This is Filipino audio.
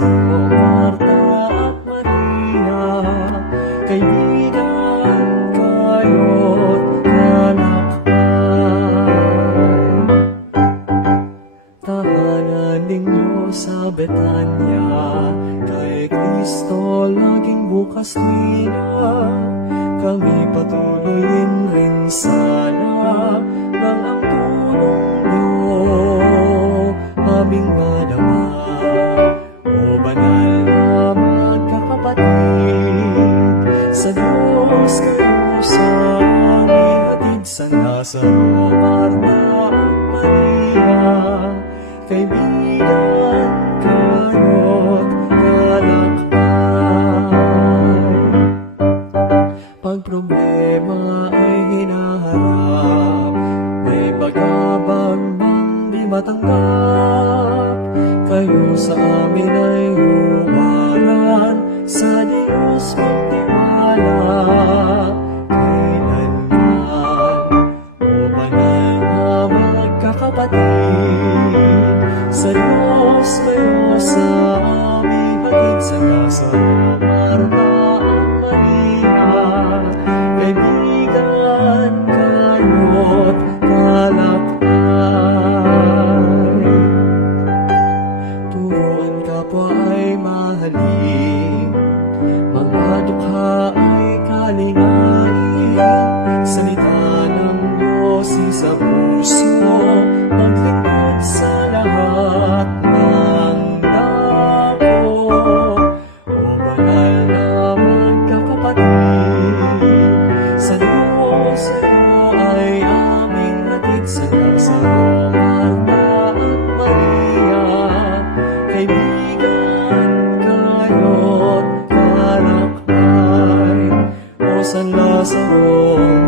Lazaro, Marta at Maria, kaibigan kayo't kalakpan. Tahanan ninyo sa Betanya, kay Kristo laging bukas nila. Kami patuloyin rin sana ng ang tulong nyo aming madama. O banal na magkakapatid, sa Diyos kayo sa aming hatid. San Lazaro, Marta at Maria, kaibigan kayo't kalakpan. Pag problema ay hinaharap, may pag-abag mang di matanggap, kayo sa amin ay huwaran, sa Diyos magtiwala kailanman. O banal na magkakapatid, sa Diyos kayo sa aming hatid. San Lazaro, Marta at Maria, kaibigan kayo't kalakpan. Turuan kapwa ay mahalin, mga dukha ay kalingain, salita ng Diyos sa puso, maglingkod sa lahat ng dako. O banal na magkakapatid, sa Diyos kayo ay aming hatid. San Lazaro, Marta at Maria, kaibigan kayo't kalakpan. O San Lazaro,